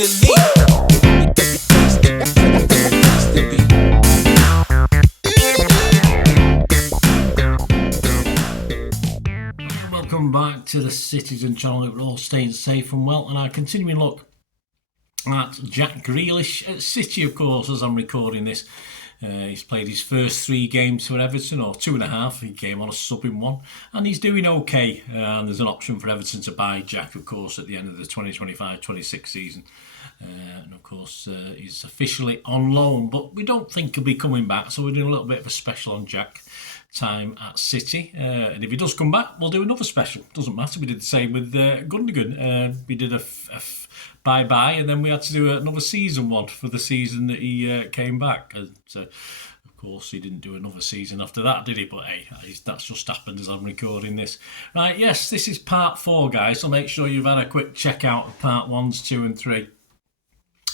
Welcome back to the Citizen channel. We're all staying safe and well, and our continuing look at Jack Grealish at City, of course, as I'm recording this. He's played his first 3 games for Everton, or 2.5. He came on a sub in 1, and he's doing okay. And there's an option for Everton to buy Jack, of course, at the end of the 2025-26 season. And of course, he's officially on loan, but we don't think he'll be coming back, so we're doing a little bit of a special on Jack time at City, and if he does come back, we'll do another special. Doesn't matter. We did the same with Gundogan. We did a bye-bye, and then we had to do another season one for the season that he came back. And of course, he didn't do another season after that, did he? But hey, that's just happened as I'm recording this. Right, yes, this is part 4, guys, so make sure you've had a quick check out of part 1s, 2 and 3.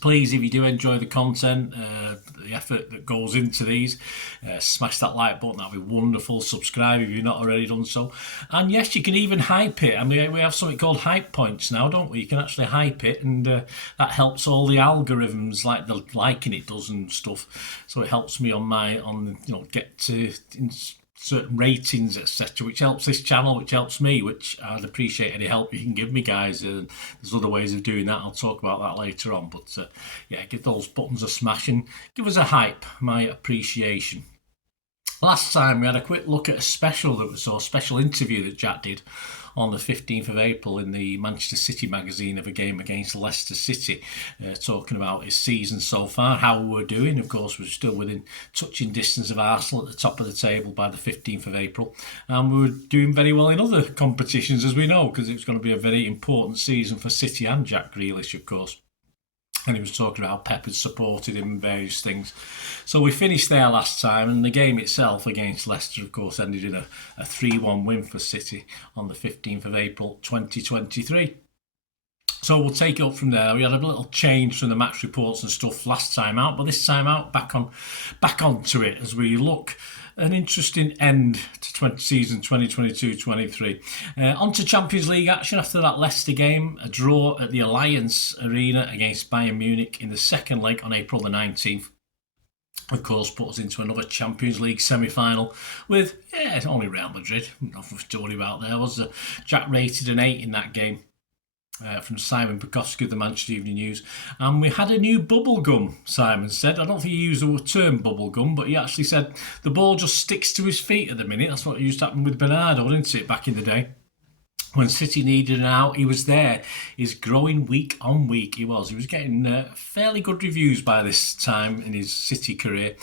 Please, if you do enjoy the content, the effort that goes into these, smash that like button. That'd be wonderful. Subscribe if you've not already done so. And yes, you can even hype it. I mean, we have something called hype points now, don't we? You can actually hype it, and that helps all the algorithms, like the liking it does and stuff. So it helps me get to certain ratings, etc., which helps this channel, which helps me, which I'd appreciate any help you can give me, guys. There's other ways of doing that. I'll talk about that later on. But yeah, give those buttons a smash and give us a hype. My appreciation. Last time we had a quick look at a special special interview that Jack did on the 15th of April in the Manchester City magazine of a game against Leicester City, talking about his season so far, how we were doing. Of course, we're still within touching distance of Arsenal at the top of the table by the 15th of April, and we were doing very well in other competitions, as we know, because it was going to be a very important season for City and Jack Grealish, of course. And he was talking about how Pep had supported him and various things. So we finished there last time, and the game itself against Leicester, of course, ended in a 3-1 win for City on the 15th of April 2023. So we'll take it up from there. We had a little change from the match reports and stuff last time out, but this time out, back onto it as we look an interesting end to season 2022-23. On to Champions League action after that Leicester game, a draw at the Allianz Arena against Bayern Munich in the second leg on April the 19th. Of course, put us into another Champions League semi-final with, only Real Madrid. Nothing to worry about there. Jack rated an 8 in that game. From Simon Bukowski of the Manchester Evening News. And we had a new bubble gum, Simon said. I don't think he used the term bubble gum, but he actually said the ball just sticks to his feet at the minute. That's what used to happen with Bernardo, didn't it, back in the day? When City needed an out, he was there. He's growing week on week. He was getting fairly good reviews by this time in his City career.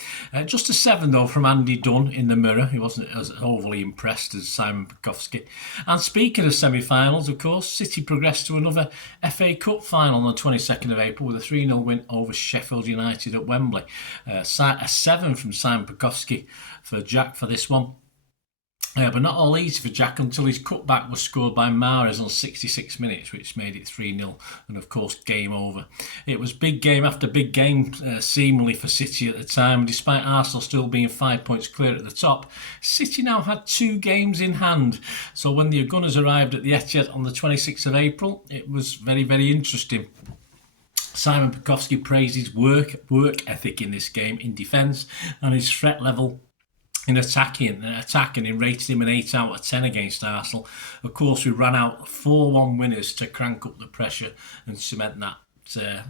Just a 7, though, from Andy Dunn in the Mirror. He wasn't as overly impressed as Simon Bukowski. And speaking of semi-finals, of course, City progressed to another FA Cup final on the 22nd of April with a 3-0 win over Sheffield United at Wembley. A 7 from Simon Bukowski for Jack for this one. But not all easy for Jack until his cutback was scored by Mahrez on 66 minutes, which made it 3-0 and, of course, game over. It was big game after big game, seemingly, for City at the time. And despite Arsenal still being 5 points clear at the top, City now had 2 games in hand. So when the Gunners arrived at the Etihad on the 26th of April, it was very, very interesting. Simon Bukowski praised his work ethic in this game in defence and his threat level in attack, and he rated him an 8 out of 10 against Arsenal. Of course, we ran out 4-1 winners to crank up the pressure and cement that. The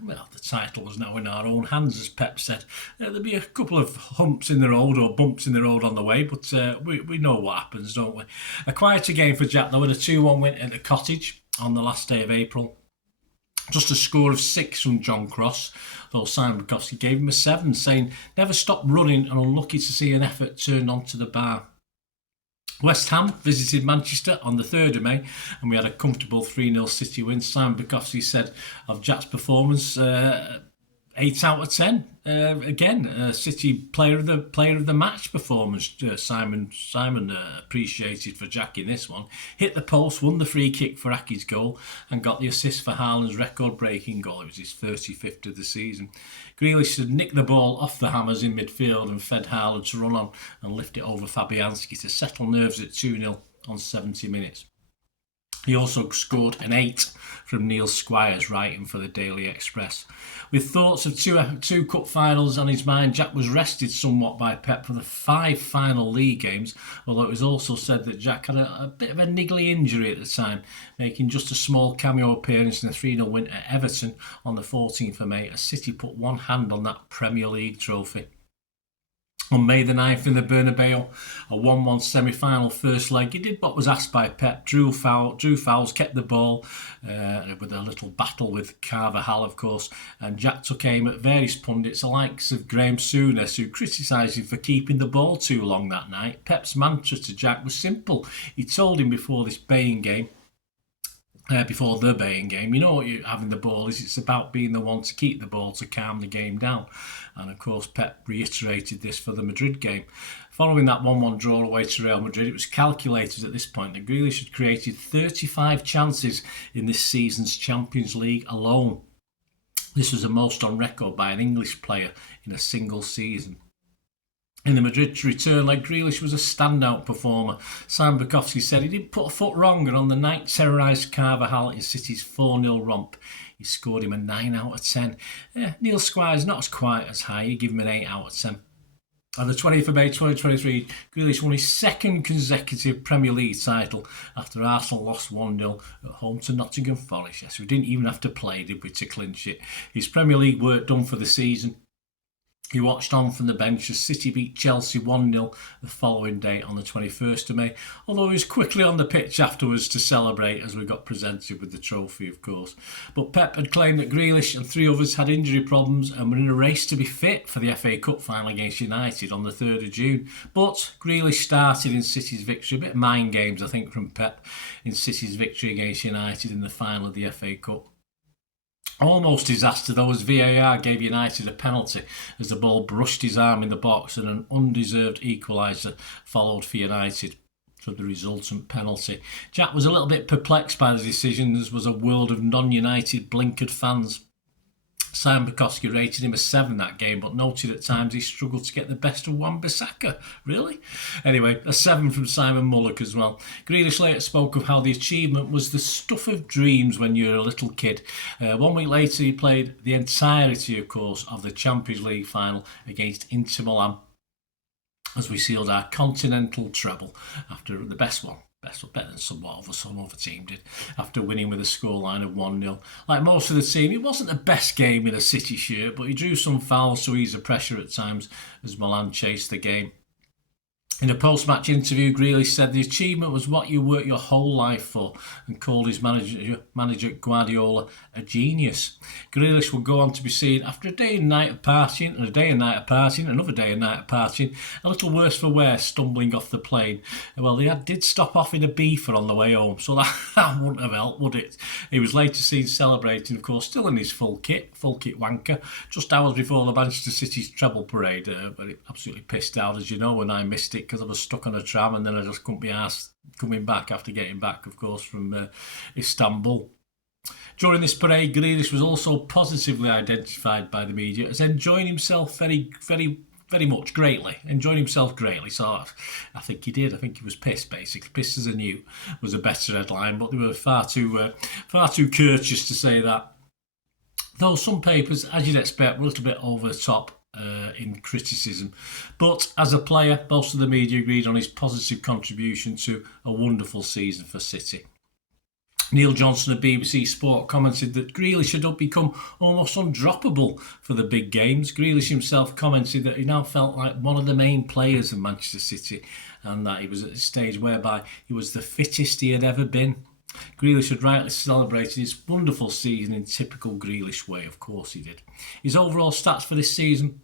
title was now in our own hands, as Pep said. There'll be a couple of humps in the road or bumps in the road on the way, but we know what happens, don't we? A quieter game for Jack, though, with a 2-1 win at the Cottage on the last day of April. Just a score of 6 from John Cross, though Simon Bukowski gave him a 7, saying, "Never stopped running and unlucky to see an effort turned onto the bar." West Ham visited Manchester on the 3rd of May, and we had a comfortable 3-0 City win. Simon Bukowski said of Jack's performance, 8 out of 10. Again, City player of the match performance. Simon appreciated for Jack in this one. Hit the post, won the free kick for Aki's goal, and got the assist for Haaland's record-breaking goal. It was his 35th of the season. Grealish had nicked the ball off the Hammers in midfield and fed Haaland to run on and lift it over Fabianski to settle nerves at 2-0 on 70 minutes. He also scored an 8 from Neil Squires, writing for the Daily Express. With thoughts of two cup finals on his mind, Jack was rested somewhat by Pep for the 5 final league games, although it was also said that Jack had a bit of a niggly injury at the time, making just a small cameo appearance in a 3-0 win at Everton on the 14th of May as City put one hand on that Premier League trophy. On May the 9th in the Bernabeu, a 1-1 semi-final first leg, he did what was asked by Pep, drew fouls, kept the ball with a little battle with Carvajal, of course, and Jack took aim at various pundits, the likes of Graham Souness, who criticised him for keeping the ball too long that night. Pep's mantra to Jack was simple. He told him before the Bayern game, you know what having the ball is, it's about being the one to keep the ball to calm the game down. And of course Pep reiterated this for the Madrid game. Following that 1-1 draw away to Real Madrid, it was calculated at this point that Grealish had created 35 chances in this season's Champions League alone. This was the most on record by an English player in a single season. In the Madrid return leg, Grealish was a standout performer. Simon Bukowski said he didn't put a foot wrong, and on the night terrorised Carvajal in City's 4-0 romp. He scored him a 9 out of 10. Neil Squires not quite as high, he gave him an 8 out of 10. On the 20th of May 2023, Grealish won his second consecutive Premier League title after Arsenal lost 1-0 at home to Nottingham Forest. Yes, we didn't even have to play, did we, to clinch it. His Premier League work done for the season. He watched on from the bench as City beat Chelsea 1-0 the following day on the 21st of May, although he was quickly on the pitch afterwards to celebrate as we got presented with the trophy, of course. But Pep had claimed that Grealish and 3 others had injury problems and were in a race to be fit for the FA Cup final against United on the 3rd of June. But Grealish started in City's victory, a bit of mind games I think from Pep, in City's victory against United in the final of the FA Cup. Almost disaster though, as VAR gave United a penalty as the ball brushed his arm in the box and an undeserved equaliser followed for United for the resultant penalty. Jack was a little bit perplexed by the decision, as was a world of non-United blinkered fans. Simon Bukowski rated him a 7 that game, but noted at times he struggled to get the best of Wan-Bissaka. Really? Anyway, a 7 from Simon Mullock as well. Grealish later spoke of how the achievement was the stuff of dreams when you're a little kid. 1 week later, he played the entirety, of course, of the Champions League final against Inter Milan as we sealed our continental treble after the best one. Better than some other team did, after winning with a scoreline of 1-0. Like most of the team, it wasn't the best game in a City shirt, but he drew some fouls to ease the pressure at times as Milan chased the game. In a post-match interview, Grealish said the achievement was what you worked your whole life for and called his manager Guardiola a genius. Grealish would go on to be seen after a day and night of partying, and a day and night of partying, another day and night of partying, a little worse for wear, stumbling off the plane. Well, they did stop off in a beefer on the way home, so that wouldn't have helped, would it? He was later seen celebrating, of course, still in his full kit wanker, just hours before the Manchester City's treble parade, but it absolutely pissed out, as you know, when I missed it, because I was stuck on a tram and then I just couldn't be asked coming back after getting back, of course, from Istanbul. During this parade, Grealish was also positively identified by the media as enjoying himself very greatly. So I think he did. I think he was pissed, basically. Pissed as a newt was a better headline, but they were far too courteous to say that. Though some papers, as you'd expect, were a little bit over the top in criticism. But as a player, most of the media agreed on his positive contribution to a wonderful season for City. Neil Johnson of BBC Sport commented that Grealish had become almost undroppable for the big games. Grealish himself commented that he now felt like one of the main players of Manchester City and that he was at a stage whereby he was the fittest he had ever been. Grealish had rightly celebrated his wonderful season in typical Grealish way, of course he did. His overall stats for this season: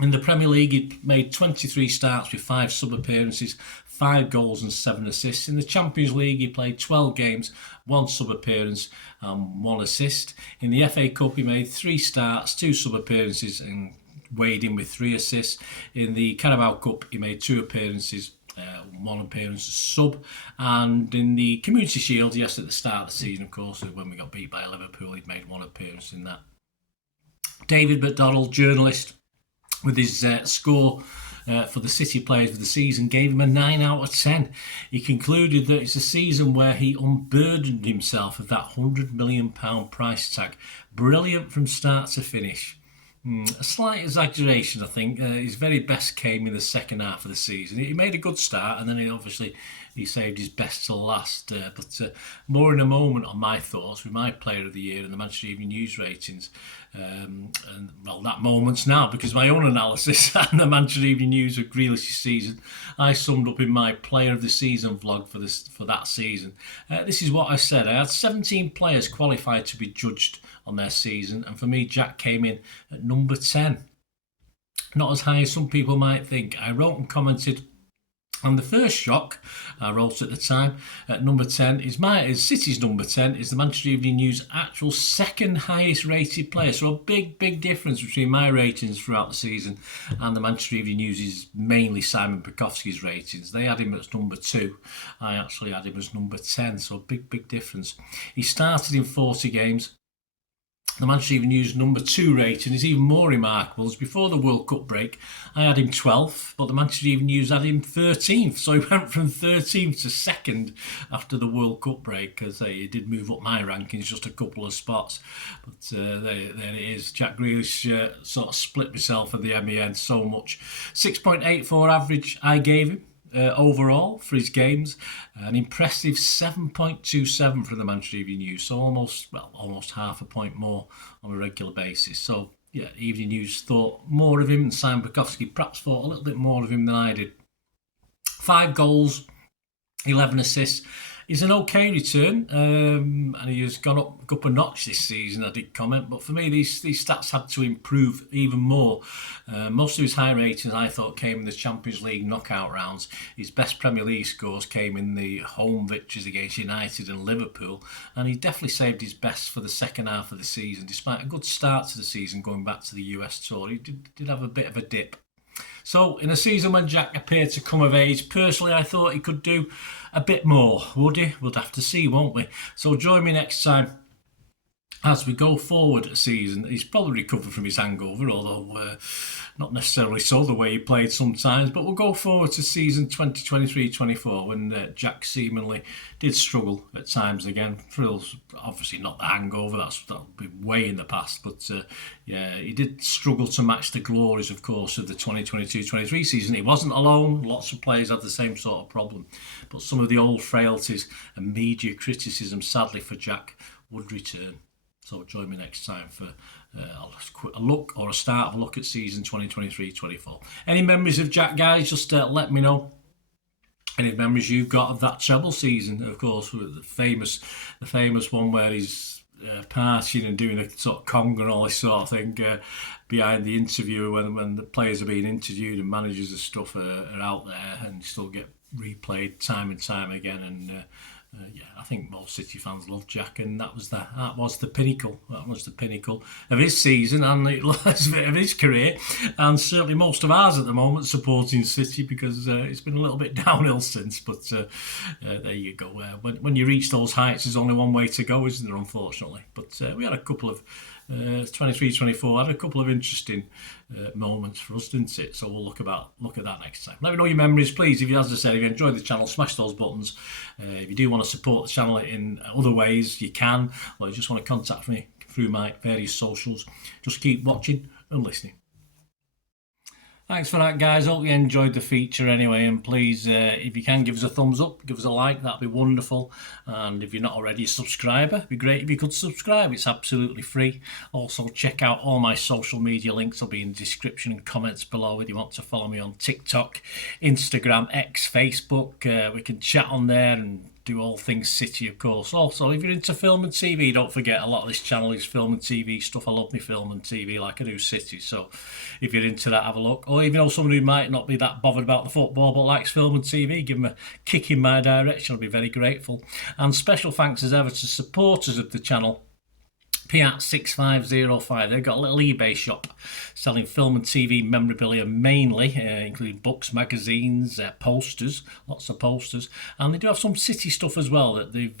in the Premier League, he made 23 starts with 5 sub-appearances, 5 goals and 7 assists. In the Champions League, he played 12 games, 1 sub-appearance and 1 assist. In the FA Cup, he made 3 starts, 2 sub-appearances and weighed in with 3 assists. In the Carabao Cup, he made 2 appearances, 1 appearance as sub. And in the Community Shield, yes, at the start of the season, of course, when we got beat by Liverpool, he'd made 1 appearance in that. David McDonald, journalist, with his score for the City players of the season, gave him a 9 out of 10. He concluded that it's a season where he unburdened himself of that £100 million price tag. Brilliant from start to finish. A slight exaggeration, I think. His very best came in the second half of the season. He made a good start, and then he saved his best till last. But more in a moment on my thoughts with my Player of the Year and the Manchester Evening News ratings. And well, that moment's now, because my own analysis and the Manchester Evening News of Grealish's season, I summed up in my Player of the Season vlog for that season. This is what I said. I had 17 players qualified to be judged on their season, and for me, Jack came in at number 10. Not as high as some people might think. I wrote and commented on the first shock. I wrote at the time at number 10 is City's number 10 is the Manchester Evening News actual second highest rated player. So a big difference between my ratings throughout the season and the Manchester Evening News is mainly Simon Pekowski's ratings. They had him as number 2. I actually had him as number 10. So a big difference. He started in 40 games. The Manchester Evening News number 2 rating is even more remarkable. As before the World Cup break, I had him 12th, but the Manchester Evening News had him 13th. So he went from 13th to 2nd after the World Cup break, because he did move up my rankings just a couple of spots. But there it is. Jack Grealish sort of split myself at the MEN so much. 6.84 average I gave him. Overall for his games, an impressive 7.27 for the Manchester Evening News, so almost half a point more on a regular basis. So yeah, Evening News thought more of him, and Simon Pekowski perhaps thought a little bit more of him than I did. 5 goals, 11 assists. He's an okay return, and he has gone up a notch this season, I did comment. But for me, these stats had to improve even more. Most of his high ratings, I thought, came in the Champions League knockout rounds. His best Premier League scores came in the home victories against United and Liverpool. And he definitely saved his best for the second half of the season. Despite a good start to the season going back to the US tour, he did have a bit of a dip. So, in a season when Jack appeared to come of age, personally I thought he could do a bit more, would he? We'll have to see, won't we? So join me next time as we go forward a season. He's probably recovered from his hangover, although not necessarily so the way he played sometimes. But we'll go forward to season 2023-24 when Jack seemingly did struggle at times again. Frills, obviously not the hangover, that'll be way in the past. But yeah, he did struggle to match the glories, of course, of the 2022-23 season. He wasn't alone. Lots of players had the same sort of problem. But some of the old frailties and media criticism, sadly for Jack, would return. So join me next time for a look or a start of a look at season 2023-24. Any memories of Jack, guys? Just let me know. Any memories you've got of that treble season? Of course, the famous one where he's partying and doing a sort of conga and all this sort of thing behind the interview when the players are being interviewed and managers and stuff are out there and still get replayed time and time again. And yeah, I think most City fans love Jack, and that was the pinnacle. That was the pinnacle of his season and of his career, and certainly most of ours at the moment supporting City, because it's been a little bit downhill since. But there you go. When you reach those heights, there's only one way to go, isn't there? Unfortunately, but we had a couple of 23-24 had a couple of interesting moments for us, didn't it? So we'll look at that next time. Let me know your memories, please. If you, as I said, if you enjoyed the channel, smash those buttons. If you do want to support the channel in other ways, you can, or you just want to contact me through my various socials, just keep watching and listening. Thanks for that, guys. Hope you enjoyed the feature anyway, and please, if you can, give us a thumbs up, give us a like, that'd be wonderful. And if you're not already a subscriber, it'd be great if you could subscribe. It's absolutely free. Also, check out all my social media links. They'll be in the description and comments below if you want to follow me on TikTok, Instagram, X, Facebook. We can chat on there and do all things City, of course. Also, if you're into film and TV, don't forget a lot of this channel is film and TV stuff. I love me film and TV like I do City. So if you're into that, have a look. Or even know someone who might not be that bothered about the football but likes film and TV, give them a kick in my direction. I'll be very grateful. And special thanks as ever to supporters of the channel. Piat6505, they've got a little eBay shop selling film and TV memorabilia mainly, including books, magazines, posters, lots of posters, and they do have some City stuff as well that they've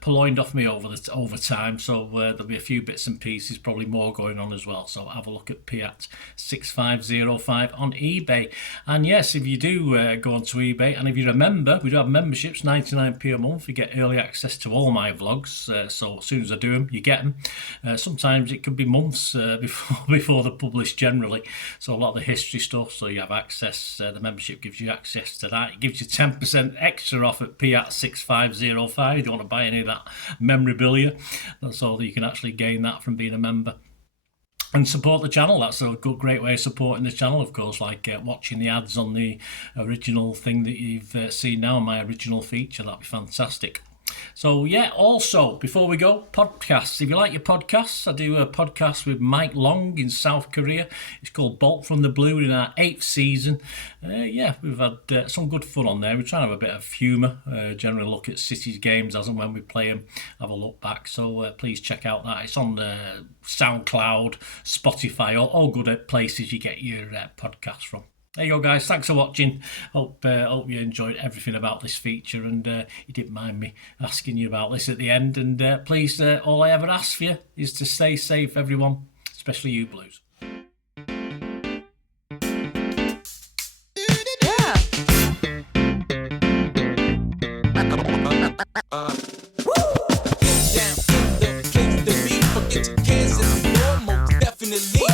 purloined off me over time, so there'll be a few bits and pieces, probably more going on as well. So have a look at Piat 6505 on eBay. And yes, if you do go onto eBay, and if you remember, we do have memberships, 99p a month. You get early access to all my vlogs. So as soon as I do them, you get them. Sometimes it could be months before they're published generally. So a lot of the history stuff. So you have access. The membership gives you access to that. It gives you 10% extra off at Piat 6505. If you want to buy any of that memorabilia, that's all that you can actually gain that from being a member. And support the channel. That's a great way of supporting the channel, of course, like watching the ads on the original thing that you've seen now, my original feature. That'd be fantastic. So yeah, also, before we go, podcasts. If you like your podcasts, I do a podcast with Mike Long in South Korea. It's called Bolt from the Blue, in our 8th season. Yeah, we've had some good fun on there. We're trying to have a bit of humour, generally look at City's games as and when we play them, have a look back. So please check out that. It's on Soundcloud, Spotify, all good places you get your podcasts from. There you go, guys. Thanks for watching. Hope you enjoyed everything about this feature, and you didn't mind me asking you about this at the end. And please, all I ever ask for you is to stay safe, everyone, especially you Blues. Definitely